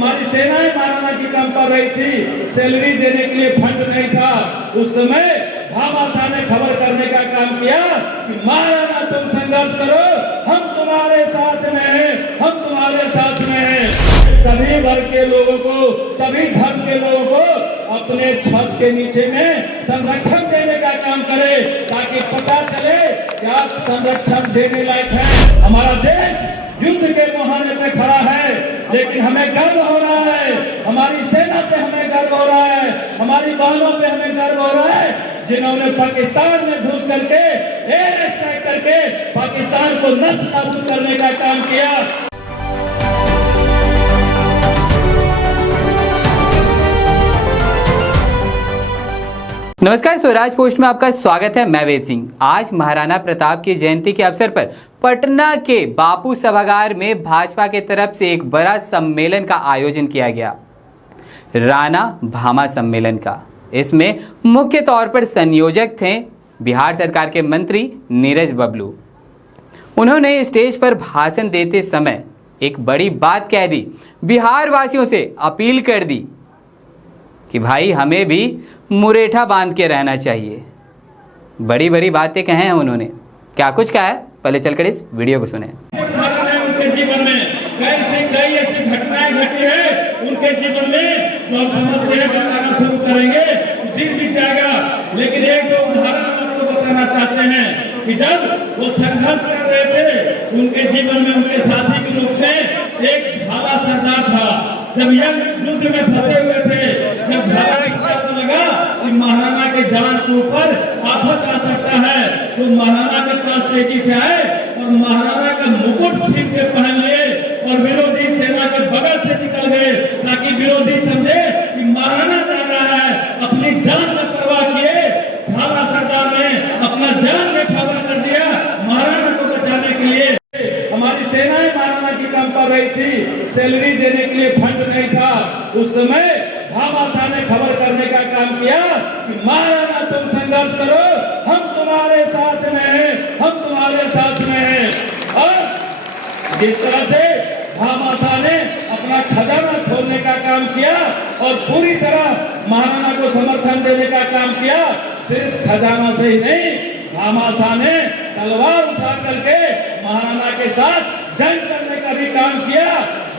हमारी सेनाएं महाराणा की काम कर रही थी, सैलरी देने के लिए फंड नहीं था। उस समय भामा शाह ने खबर करने का काम किया कि महाराणा तुम संघर्ष करो, हम तुम्हारे साथ में हैं, हम तुम्हारे साथ में हैं। सभी वर्ग के लोगों को, सभी धर्म के लोगों को अपने छत के नीचे में संरक्षण देने का काम करे, ताकि पता चले कि आप संरक्षण देने लायक है। हमारा देश युद्ध के मुहाने पे खड़ा है, लेकिन हमें गर्व हो रहा है, हमारी सेना पे हमें गर्व हो रहा है, हमारी बहनों पे हमें गर्व हो रहा है, जिन्होंने पाकिस्तान में घुस करके एयर स्ट्राइक करके पाकिस्तान को नष्ट नाबूद करने का काम किया। नमस्कार, स्वराज पोस्ट में आपका स्वागत है। मैं वेद सिंह। आज महाराणा प्रताप की जयंती के अवसर पर पटना के बापू सभागार में भाजपा के तरफ से एक बड़ा सम्मेलन का आयोजन किया गया, राणा भामा सम्मेलन का। इसमें मुख्य तौर पर संयोजक थे बिहार सरकार के मंत्री नीरज बबलू। उन्होंने स्टेज पर भाषण देते समय एक बड़ी बात कह दी, बिहार वासियों से अपील कर दी कि भाई हमें भी मुरेठा बांध के रहना चाहिए। बड़ी बड़ी बातें कहे हैं उन्होंने। क्या कुछ कहा है, पहले चलकर इस वीडियो को सुने। उनके जीवन में कई ऐसी घटनाएं घटी है उनके जीवन में, जो हम समझते हैं बताना शुरू करेंगे दिन बीत जाएगा। लेकिन एक दो उदाहरण हम आपको बताना चाहते हैं कि जब वो संघर्ष कर रहे थे उनके जीवन में उनके साथी के रूप में एक भाला सरदार था। जब युद्ध में फंसे हुए थे, जब भाला को लगा कि महाराणा के जान के ऊपर आफत आ सकता है, तो महाराणा के पास तेजी से आए और महाराणा का मुकुट छीन के पहन लिए और विरोधी सेना के बगल से निकल गए, ताकि विरोधी समझे कि महाराणा जा रहा है। अपनी जान की परवाह किए भाला सरदार ने अपना जान न्यौछावर कर दिया महाराणा को बचाने के लिए। हमारी सेनाएं महाराणा की काम कर रही थी, सैलरी देने के लिए फंड नहीं था। उस समय भामा शाह ने खबर करने का काम किया कि महाराणा तुम संघर्ष करो, हम तुम्हारे साथ में हैं, हम तुम्हारे साथ में हैं। और जिस तरह से भामा शाह ने अपना खजाना खोलने का काम किया और पूरी तरह महाराणा को समर्थन देने का काम किया, सिर्फ खजाना से ही नहीं, भामा शाह ने तलवार उठा करके महाराणा के साथ जंग करने का भी काम किया।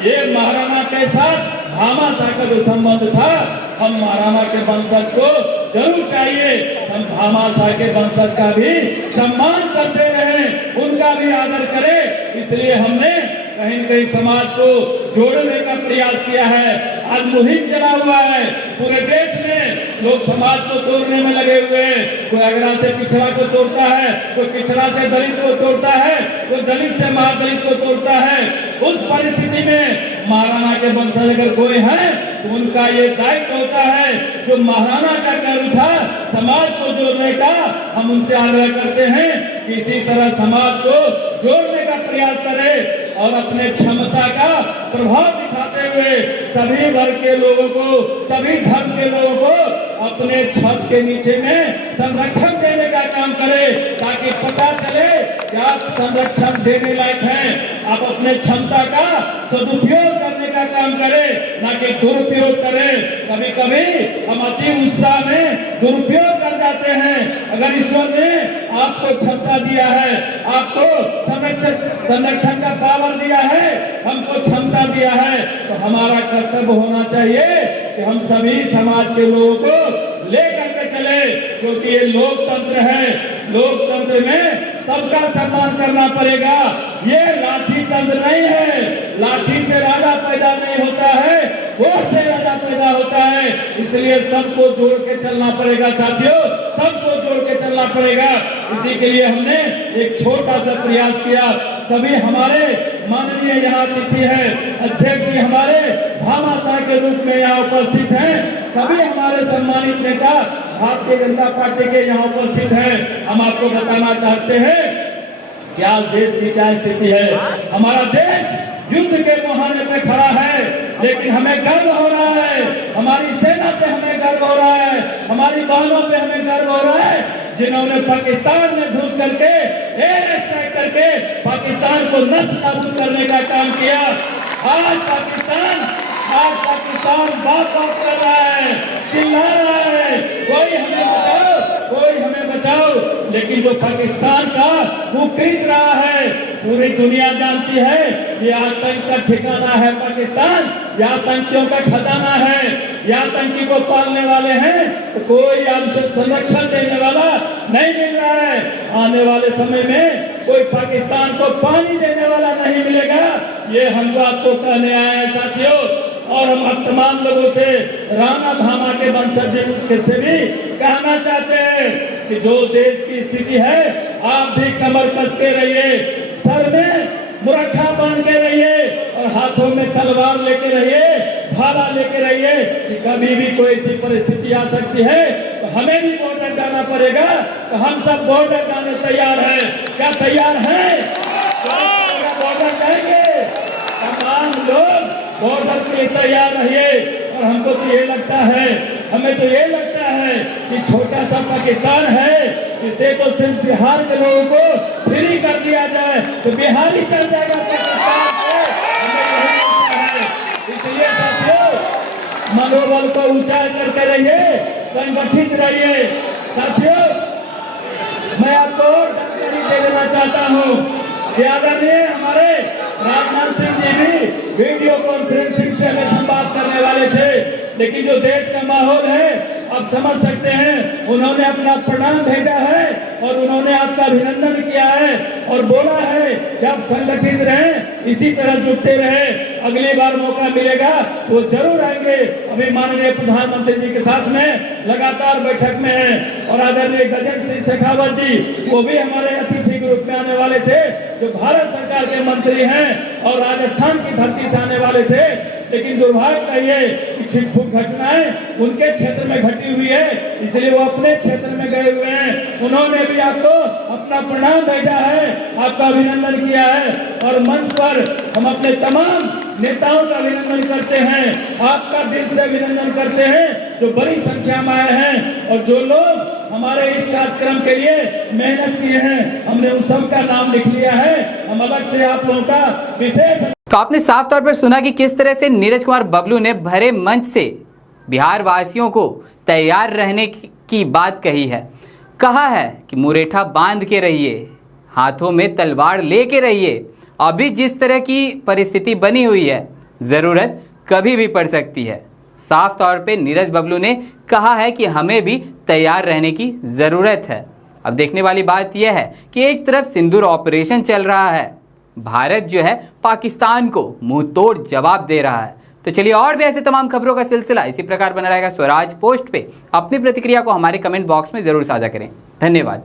ये महाराणा के साथ भामा शाह का जो संबंध था, हम महाराणा के वंशज को जरूर चाहिए, हम भामा शाह के वंशज का भी सम्मान करते रहे, उनका भी आदर करें। इसलिए हमने कहीं न कहीं समाज को जोड़ने का प्रयास किया है। आज मुहिम चला हुआ है, पूरे देश में लोग समाज को तोड़ने में लगे हुए हैं। कोई अगड़ा से पिछड़ा को तोड़ता है, कोई पिछड़ा से दलित को तोड़ता है, कोई दलित से महादलित को तोड़ता है। उस परिस्थिति में महाराणा के वंशज अगर कोई है तो उनका ये दायित्व होता है, जो महाराणा का कर्म था समाज को जोड़ने का। हम उनसे आग्रह करते हैं कि इसी तरह समाज को जोड़ने का प्रयास करें और अपने क्षमता का प्रभाव दिखाते हुए सभी वर्ग के लोगों को, सभी धर्म के लोगों को अपने छत के नीचे में संरक्षण देने का काम करें, ताकि पता चले कि आप संरक्षण देने लायक हैं। आप अपने क्षमता का सदुपयोग करने का काम करें, ना कि दुरुपयोग करें। कभी कभी हम अति उत्साह में दुरुपयोग कर जाते हैं। अगर ईश्वर ने आपको क्षमता दिया है, आपको संरक्षण का पावर दिया है, हमको क्षमता दिया है, तो हमारा कर्तव्य होना चाहिए कि हम सभी समाज के लोगों को लेकर के चले, क्योंकि ये लोकतंत्र है। लोकतंत्र में सबका सम्मान करना पड़ेगा। ये लाठी तंत्र नहीं है, लाठी से राजा पैदा नहीं होता है, वोट से राजा पैदा होता है। इसलिए सबको जोड़ के चलना पड़ेगा साथियों, सबको जोड़ के चलना पड़ेगा। इसी के लिए हमने एक छोटा सा प्रयास किया। सभी हमारे माननीय यहाँ अतिथि हैं, अध्यक्ष जी हमारे भामा शाह के रूप में यहाँ उपस्थित हैं। सभी हमारे सम्मानित नेता भारतीय जनता पार्टी के यहाँ उपस्थित हैं। हम आपको बताना चाहते हैं कि आज देश की क्या स्थिति है। हमारा देश युद्ध के मुहाने पे खड़ा है, लेकिन हमें गर्व हो रहा है, हमारी सेना पे हमें गर्व हो रहा है, हमारी बहनों पे हमें गर्व हो रहा है, जिन्होंने पाकिस्तान में घुस करके एयर स्ट्राइक करके पाकिस्तान को नष्ट नाबूद करने का काम किया। आज पाकिस्तान पाकिस्तान बात कर रहा है, चिल्ला रहा है, कोई हमें बचाओ, कोई हमें बचाओ। लेकिन जो पाकिस्तान का वो खरीद रहा है, पूरी दुनिया जानती है ये आतंक का ठिकाना है पाकिस्तान, ये आतंकियों का खजाना है, ये आतंकी को पालने वाले हैं, तो कोई हमसे संरक्षण देने वाला नहीं मिल रहा है। आने वाले समय में कोई पाकिस्तान को पानी देने वाला नहीं मिलेगा, ये हम आपको कहने आए हैं साथियों। और हम अब तमाम लोगों से राणा भामा के वंशज से भी कहना चाहते हैं कि जो देश की स्थिति है, आप भी कमर कस के रहिए, सर में मुरखा बांध के रहिए और हाथों में तलवार लेके रहिए, भाला लेके रहिए कि कभी भी कोई ऐसी परिस्थिति आ सकती है तो हमें भी बॉर्डर जाना पड़ेगा। तो हम सब बॉर्डर जाने तैयार हैं। क्या तैयार हैं? बॉर्डर जाएंगे, तमाम लोग बॉर्डर के लिए तैयार रहिए। और हमको तो ये लगता है, हमें तो ये लगता है कि छोटा सा पाकिस्तान है, इसे तो सिर्फ बिहार के लोगों को फ्री कर दिया जाए तो बिहार ही चल जाएगा पाकिस्तान से, हमें यही लगता है। इसलिए साथियों, मनोबल को ऊंचा करके रहिए, संगठित रहिए। साथियों, मैं आपको और जानकारी दे देना चाहता हूँ कि आदरणीय हमारे राजनाथ सिंह जी भी वीडियो कॉन्फ्रेंसिंग से हमें संवाद करने वाले थे, लेकिन जो देश का माहौल है आप समझ सकते हैं, उन्होंने अपना प्रणाम भेजा है और उन्होंने आपका अभिनंदन किया है और बोला है कि आप संगठित रहें, इसी तरह जुटते रहे, अगली बार मौका मिलेगा वो जरूर आएंगे। अभी माननीय प्रधानमंत्री जी के साथ में लगातार बैठक में है और आदरणीय गजेंद्र सिंह शेखावत जी वो भी हमारे अतिथि के रूप में आने वाले थे, जो भारत सरकार के मंत्री हैं और राजस्थान की धरती से आने वाले थे। लेकिन दुर्भाग्य ये कि छिटपुट घटनाएं उनके क्षेत्र में घटी हुई है, इसलिए वो अपने क्षेत्र में गए हुए हैं। उन्होंने भी आपको अपना प्रणाम भेजा है, आपका अभिनंदन किया है और मंच पर हम अपने तमाम नेताओं का अभिनंदन करते हैं, आपका दिल से अभिनंदन करते हैं जो बड़ी संख्या में आए हैं और जो लोग हमारे इस कार्यक्रम के लिए मेहनत किए हैं, हमने उन सब का नाम लिख लिया है। हम अलग से आप लोगों का विशेष। तो आपने साफ तौर पर सुना कि किस तरह से नीरज कुमार बबलू ने भरे मंच से बिहार वासियों को तैयार रहने की बात कही है। कहा है कि मुरेठा बांध के रहिए, हाथों में तलवार लेके रहिए। अभी जिस तरह की परिस्थिति बनी हुई है, ज़रूरत कभी भी पड़ सकती है। साफ तौर पे नीरज बबलू ने कहा है कि हमें भी तैयार रहने की ज़रूरत है। अब देखने वाली बात यह है कि एक तरफ सिंदूर ऑपरेशन चल रहा है, भारत जो है पाकिस्तान को मुंह तोड़ जवाब दे रहा है। तो चलिए और भी ऐसे तमाम खबरों का सिलसिला इसी प्रकार बना रहेगा स्वराज पोस्ट पे। अपनी प्रतिक्रिया को हमारे कमेंट बॉक्स में ज़रूर साझा करें। धन्यवाद।